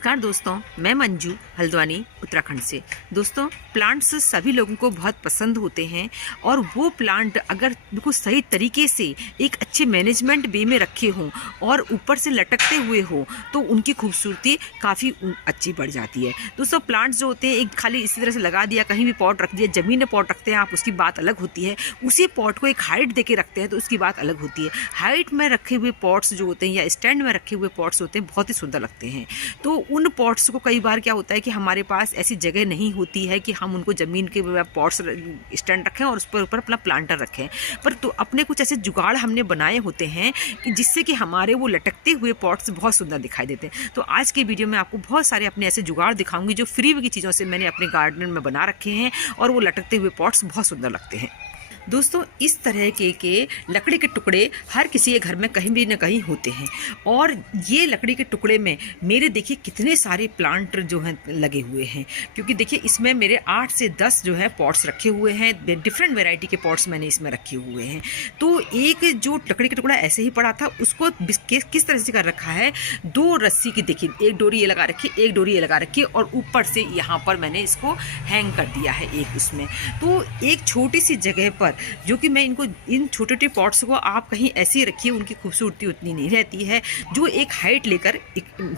नमस्कार दोस्तों, मैं मंजू हल्द्वानी उत्तराखंड से। दोस्तों, प्लांट्स सभी लोगों को बहुत पसंद होते हैं और वो प्लांट अगर बिल्कुल सही तरीके से एक अच्छे मैनेजमेंट वे में रखे हों और ऊपर से लटकते हुए हो तो उनकी खूबसूरती काफ़ी अच्छी बढ़ जाती है। दोस्तों, प्लांट्स जो होते हैं एक खाली इसी तरह से लगा दिया, कहीं भी पॉट रख दिया, ज़मीन में पॉट रखते हैं आप, उसकी बात अलग होती है। उसी पॉट को एक हाइट दे के रखते हैं तो उसकी बात अलग होती है। हाइट में रखे हुए पॉट्स जो होते हैं या स्टैंड में रखे हुए पॉट्स होते हैं बहुत ही सुंदर लगते हैं। तो उन पॉट्स को कई बार क्या होता है कि हमारे पास ऐसी जगह नहीं होती है कि हम उनको ज़मीन के पॉट्स स्टैंड रखें और उस पर ऊपर अपना प्लांटर रखें, पर तो अपने कुछ ऐसे जुगाड़ हमने बनाए होते हैं कि जिससे कि हमारे वो लटकते हुए पॉट्स बहुत सुंदर दिखाई देते हैं। तो आज के वीडियो में आपको बहुत सारे अपने ऐसे जुगाड़ दिखाऊंगी जो फ्री की चीज़ों से मैंने अपने गार्डन में बना रखे हैं और वो लटकते हुए पॉट्स बहुत सुंदर लगते हैं। दोस्तों, इस तरह के लकड़ी के टुकड़े हर किसी के घर में कहीं भी न कहीं होते हैं और ये लकड़ी के टुकड़े में मेरे देखिए कितने सारे प्लांट जो हैं लगे हुए हैं, क्योंकि देखिए इसमें मेरे 8 से 10 जो है पॉट्स रखे हुए हैं। डिफरेंट वैरायटी के पॉट्स मैंने इसमें रखे हुए हैं। तो एक जो लकड़ी का टुकड़ा ऐसे ही पड़ा था उसको किस तरह से कर रखा है, 2 रस्सी की देखिए, एक डोरी ये लगा रखी, एक डोरी ये लगा रखी और ऊपर से यहाँ पर मैंने इसको हैंग कर दिया है एक उसमें। तो एक छोटी सी जगह पर जो कि मैं इनको इन छोटे छोटे पॉट्स को आप कहीं ऐसे ही रखिए, उनकी खूबसूरती उतनी नहीं रहती है जो एक हाइट लेकर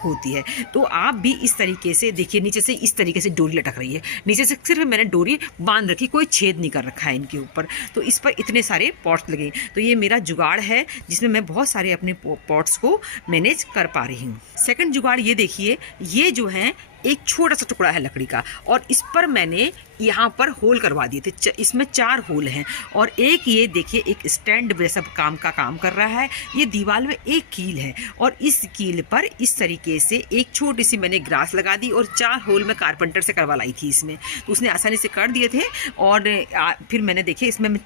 होती है। तो आप भी इस तरीके से देखिए, नीचे से इस तरीके से डोरी लटक रही है, नीचे से सिर्फ मैंने डोरी बांध रखी, कोई छेद नहीं कर रखा है इनके ऊपर। तो इस पर इतने सारे पॉट्स लगे। तो ये मेरा जुगाड़ है जिसमें मैं बहुत सारे अपने पॉट्स को मैनेज कर पा रही हूँ। सेकंड जुगाड़ ये देखिए, ये जो है एक छोटा सा टुकड़ा है लकड़ी का और इस पर मैंने यहाँ पर होल करवा दिए थे। इसमें 4 होल हैं और एक ये देखिए एक स्टैंड जैसा काम कर रहा है। ये दीवार में एक कील है और इस कील पर इस तरीके से एक छोटी सी मैंने ग्रास लगा दी और 4 होल में कारपेंटर से करवा लाई थी इसमें, तो उसने आसानी से कर दिए थे। और फिर मैंने देखिए इसमें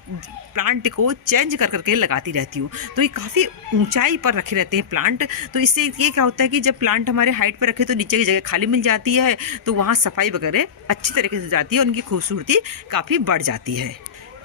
प्लांट को चेंज कर करके लगाती रहती हूँ, तो ये काफ़ी ऊंचाई पर रखे रहते हैं प्लांट। तो इससे ये क्या होता है कि जब प्लांट हमारे हाइट पर रखे तो नीचे की जगह खाली मिल जाती है, तो वहाँ सफाई वगैरह अच्छी तरीके से जाती है और उनकी खूबसूरती काफ़ी बढ़ जाती है।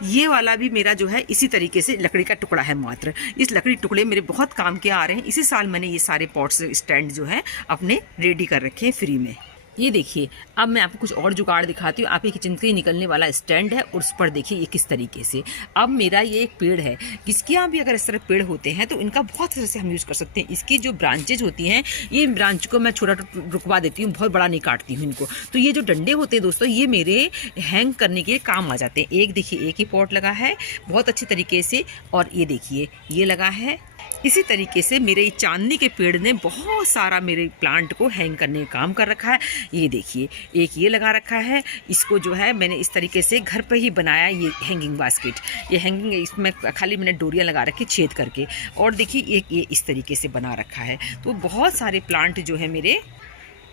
ये वाला भी मेरा जो है इसी तरीके से लकड़ी का टुकड़ा है मात्र। इस लकड़ी टुकड़े मेरे बहुत काम के आ रहे हैं। इसी साल मैंने ये सारे पॉट्स स्टैंड जो है अपने रेडी कर रखे हैं फ्री में। ये देखिए, अब मैं आपको कुछ और जुगाड़ दिखाती हूँ। आपके किचन से निकलने वाला स्टैंड है और उस पर देखिए ये किस तरीके से। अब मेरा ये एक पेड़ है, किसके यहाँ भी अगर इस तरह पेड़ होते हैं तो इनका बहुत तरह से हम यूज़ कर सकते हैं। इसकी जो ब्रांचेज होती हैं, ये ब्रांच को मैं छोटा रुकवा देती हूँ, बहुत बड़ा नहीं काटती हूँ इनको। तो ये जो डंडे होते हैं दोस्तों, ये मेरे हैंग करने के काम आ जाते हैं। एक देखिए, एक ही पॉट लगा है बहुत अच्छे तरीके से, और ये देखिए ये लगा है। इसी तरीके से मेरे चांदनी के पेड़ ने बहुत सारा मेरे प्लांट को हैंग करने का काम कर रखा है। ये देखिए, एक ये लगा रखा है, इसको जो है मैंने इस तरीके से घर पे ही बनाया। ये हैंगिंग बास्केट, ये हैंगिंग, इसमें खाली मैंने डोरियां लगा रखी छेद करके, और देखिए एक ये इस तरीके से बना रखा है। तो बहुत सारे प्लांट जो है मेरे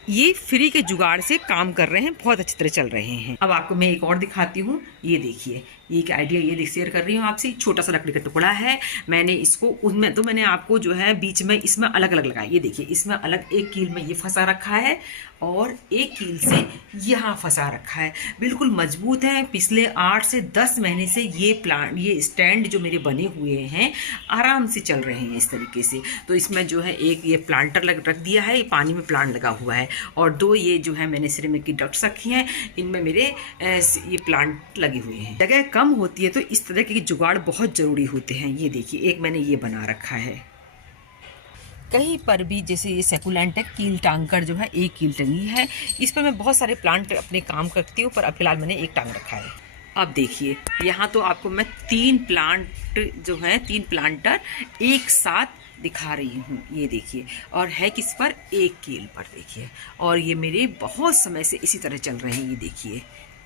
ये फ्री के जुगाड़ से काम कर रहे हैं, बहुत अच्छी तरह चल रहे हैं। अब आपको मैं एक और दिखाती हूँ। ये देखिए, ये एक आइडिया ये शेयर कर रही हूँ आपसे। छोटा सा लकड़ी का टुकड़ा है, मैंने इसको उसमें तो मैंने आपको जो है बीच में इसमें अलग अलग लगाया। ये देखिए, इसमें अलग एक कील में ये फंसा रखा है और एक कील से यहाँ फंसा रखा है। बिल्कुल मजबूत है। पिछले 8 से 10 महीने से ये स्टैंड जो मेरे बने हुए हैं आराम से चल रहे हैं इस तरीके से। तो इसमें जो है एक ये प्लांटर रख दिया है, ये पानी में प्लांट लगा हुआ है, और 2 ये जो है मैंने सिरेमिक की डक्ट्स रखी हैं, इनमें मेरे ये प्लांट लगे हुए हैं। जगह कम होती है तो इस तरह के जुगाड़ बहुत ज़रूरी होते हैं। ये देखिए, एक मैंने ये बना रखा है। कहीं पर भी जैसे ये सेकुलेंट है, कील टांग कर जो है एक कील टंगी है, इस पर मैं बहुत सारे प्लांट अपने काम करती हूँ, पर अब फिलहाल मैंने एक टांग रखा है। अब देखिए, यहाँ तो आपको मैं 3 प्लांट जो है 3 प्लांटर एक साथ दिखा रही हूँ। ये देखिए, और है किस पर, एक कील पर देखिए, और ये मेरे बहुत समय से इसी तरह चल रहे हैं। ये देखिए,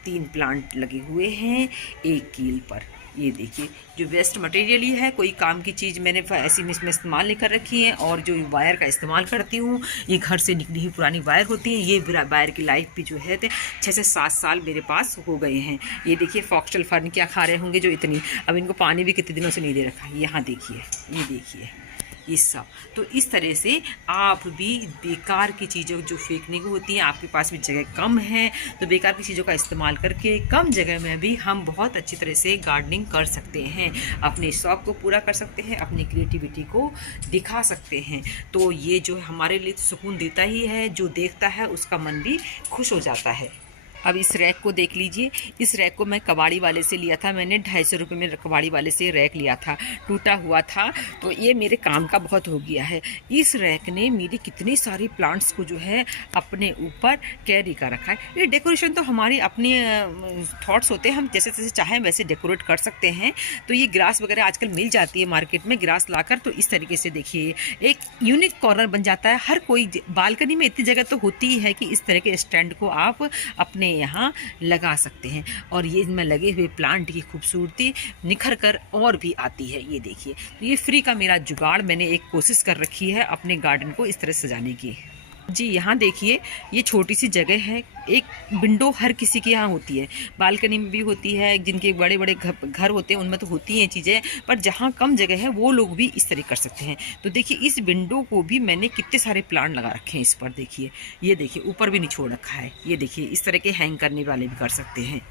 3 प्लांट लगे हुए हैं एक कील पर। ये देखिए, जो वेस्ट मटेरियल ही है, कोई काम की चीज़ मैंने ऐसी में इसमें इस्तेमाल नहीं कर रखी है। और जो वायर का इस्तेमाल करती हूँ, ये घर से निकली हुई पुरानी वायर होती है। ये वायर की लाइफ भी जो है 6 से 7 साल मेरे पास हो गए हैं। ये देखिए, फॉक्सटेल फर्न क्या खा रहे होंगे जो इतनी, अब इनको पानी भी कितने दिनों से नहीं दे रखा है। यहाँ देखिए, ये देखिए, ये सब। तो इस तरह से आप भी बेकार की चीज़ों जो फेंकने को होती हैं, आपके पास भी जगह कम है तो बेकार की चीज़ों का इस्तेमाल करके कम जगह में भी हम बहुत अच्छी तरह से गार्डनिंग कर सकते हैं, अपने शौक़ को पूरा कर सकते हैं, अपनी क्रिएटिविटी को दिखा सकते हैं। तो ये जो हमारे लिए सुकून देता ही है, जो देखता है उसका मन भी खुश हो जाता है। अब इस रैक को देख लीजिए। इस रैक को मैं कबाड़ी वाले से लिया था, मैंने 250 रुपये में कबाड़ी वाले से रैक लिया था, टूटा हुआ था, तो ये मेरे काम का बहुत हो गया है। इस रैक ने मेरी कितनी सारी प्लांट्स को जो है अपने ऊपर कैरी कर रखा है। ये डेकोरेशन तो हमारी अपनी थॉट्स होते हैं, हम जैसे जैसे चाहें वैसे डेकोरेट कर सकते हैं। तो ये ग्रास वगैरह आजकल मिल जाती है मार्केट में, ग्रास लाकर तो इस तरीके से देखिए एक यूनिक कॉर्नर बन जाता है। हर कोई बालकनी में इतनी जगह तो होती ही है कि इस तरह के स्टैंड को आप अपने यहाँ लगा सकते हैं और ये इनमें लगे हुए प्लांट की खूबसूरती निखर कर और भी आती है। ये देखिए, तो ये फ्री का मेरा जुगाड़, मैंने एक कोशिश कर रखी है अपने गार्डन को इस तरह सजाने की। जी यहाँ देखिए, ये छोटी सी जगह है, एक विंडो हर किसी के यहाँ होती है, बालकनी में भी होती है, जिनके बड़े बड़े घर होते हैं उनमें तो होती हैं चीज़ें, पर जहाँ कम जगह है वो लोग भी इस तरह कर सकते हैं। तो देखिए इस विंडो को भी मैंने कितने सारे प्लांट लगा रखे हैं इस पर, देखिए ये देखिए ऊपर भी निचोड़ रखा है। ये देखिए इस तरह के हैंग करने वाले भी कर सकते हैं।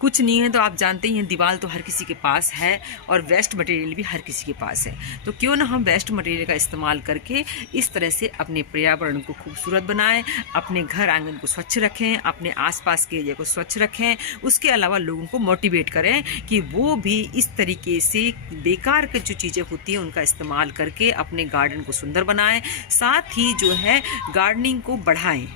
कुछ नहीं है तो आप जानते ही हैं, दीवार तो हर किसी के पास है और वेस्ट मटेरियल भी हर किसी के पास है। तो क्यों ना हम वेस्ट मटेरियल का इस्तेमाल करके इस तरह से अपने पर्यावरण को खूबसूरत बनाएं, अपने घर आंगन को स्वच्छ रखें, अपने आसपास के एरिया को स्वच्छ रखें। उसके अलावा लोगों को मोटिवेट करें कि वो भी इस तरीके से बेकार की जो चीज़ें होती हैं उनका इस्तेमाल करके अपने गार्डन को सुंदर बनाएं, साथ ही जो है गार्डनिंग को बढ़ाएं।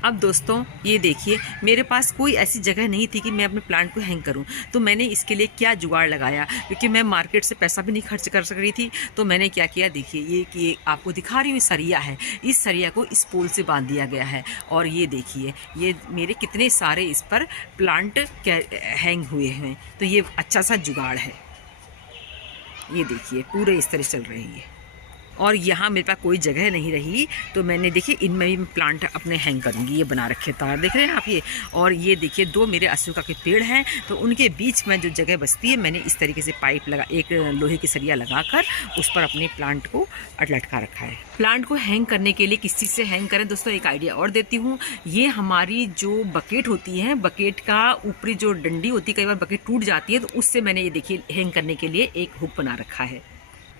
अब दोस्तों ये देखिए, मेरे पास कोई ऐसी जगह नहीं थी कि मैं अपने प्लांट को हैंग करूं, तो मैंने इसके लिए क्या जुगाड़ लगाया, क्योंकि मैं मार्केट से पैसा भी नहीं खर्च कर सक रही थी। तो मैंने क्या किया, देखिए ये कि आपको दिखा रही हूँ, सरिया है, इस सरिया को इस पोल से बांध दिया गया है और ये देखिए ये मेरे कितने सारे इस पर प्लांट हैंग हुए हैं। तो ये अच्छा सा जुगाड़ है। ये देखिए पूरे इस तरह चल रही है और यहाँ मेरे पास कोई जगह नहीं रही तो मैंने देखिए इनमें भी प्लांट अपने हैंग करूँगी। ये बना रखे तार देख रहे हैं आप ये, और ये देखिए 2 मेरे अशोका के पेड़ हैं, तो उनके बीच में जो जगह बचती है मैंने इस तरीके से पाइप लगा, एक लोहे की सरिया लगाकर उस पर अपने प्लांट को लटका रखा है। प्लांट को हैंग करने के लिए किस चीज़ से हैंग करें दोस्तों, एक आइडिया और देती हूँ। ये हमारी जो बकेट होती है, बकेट का ऊपरी जो डंडी होती है, कई बार बकेट टूट जाती है, तो उससे मैंने ये देखिए हैंग करने के लिए एक हुक बना रखा है।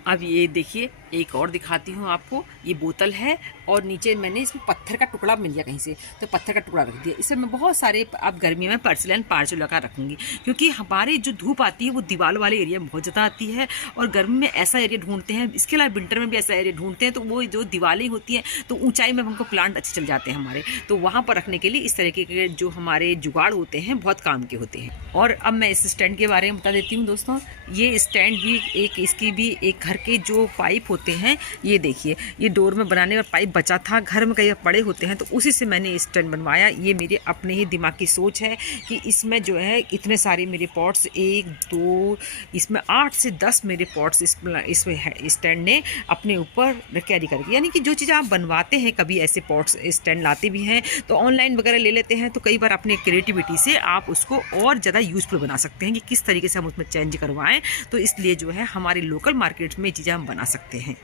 अब ये देखिए एक और दिखाती हूँ आपको, ये बोतल है और नीचे मैंने इसमें पत्थर का टुकड़ा मिल गया कहीं से, तो पत्थर का टुकड़ा रख दिया। इसमें मैं बहुत सारे अब गर्मी में पर्सिलेन पार्चो लगा रखूँगी, क्योंकि हमारे जो धूप आती है वो दीवार वाले एरिया में बहुत ज़्यादा आती है और गर्मी में ऐसा एरिया ढूंढते हैं, इसके अलावा विंटर में भी ऐसा एरिया ढूंढते हैं, तो वो जो दीवारें होती हैं तो ऊंचाई में हमको प्लांट अच्छे चल जाते हैं हमारे, तो वहाँ पर रखने के लिए इस तरीके के जो हमारे जुगाड़ होते हैं बहुत काम के होते हैं। और अब मैं इस स्टैंड के बारे में बता देती हूँ दोस्तों। ये स्टैंड भी एक, इसकी भी एक घर के जो पाइप होते हैं, ये देखिए ये डोर में बनाने में पाइप बचा था, घर में कई पड़े होते हैं, तो उसी से मैंने स्टैंड बनवाया। ये मेरे अपने ही दिमाग की सोच है कि इसमें जो है इतने सारे मेरे पॉट्स, 1 2 इसमें 8 से 10 मेरे पॉट्स इसमें स्टैंड ने अपने ऊपर कैरी करके, यानी कि जो चीज़ आप बनवाते हैं, कभी ऐसे पॉट्स स्टैंड लाते भी हैं तो ऑनलाइन वगैरह ले लेते हैं, तो कई बार अपने क्रिएटिविटी से आप उसको और ज़्यादा यूज़फुल बना सकते हैं कि किस तरीके से हम उसमें चेंज करवाएं। तो इसलिए जो है हमारे लोकल मार्केट में चीज़ें हम बना सकते हैं।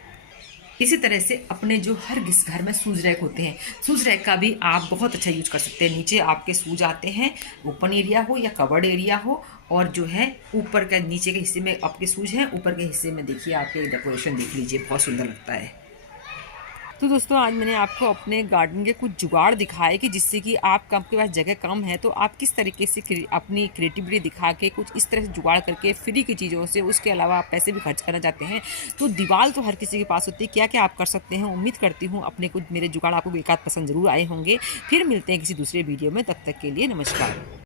इसी तरह से अपने जो हर घर में शूज़ रैक होते हैं, शूज़ रैक का भी आप बहुत अच्छा यूज कर सकते हैं। नीचे आपके शूज आते हैं, ओपन एरिया हो या कवर्ड एरिया हो, और जो है ऊपर का नीचे के हिस्से में आपके शूज हैं, ऊपर के हिस्से में देखिए आपके डेकोरेशन देख लीजिए, बहुत सुंदर लगता है। तो दोस्तों आज मैंने आपको अपने गार्डन के कुछ जुगाड़ दिखाए कि जिससे कि आपके पास जगह कम है तो आप किस तरीके से अपनी क्रिएटिविटी दिखा के कुछ इस तरह से जुगाड़ करके फ्री की चीज़ों से, उसके अलावा आप पैसे भी खर्च करना चाहते हैं तो दीवार तो हर किसी के पास होती है, क्या क्या आप कर सकते हैं। उम्मीद करती हूँ अपने कुछ मेरे जुगाड़ आपको एक आध पसंद जरूर आए होंगे। फिर मिलते हैं किसी दूसरे वीडियो में, तब तक के लिए नमस्कार।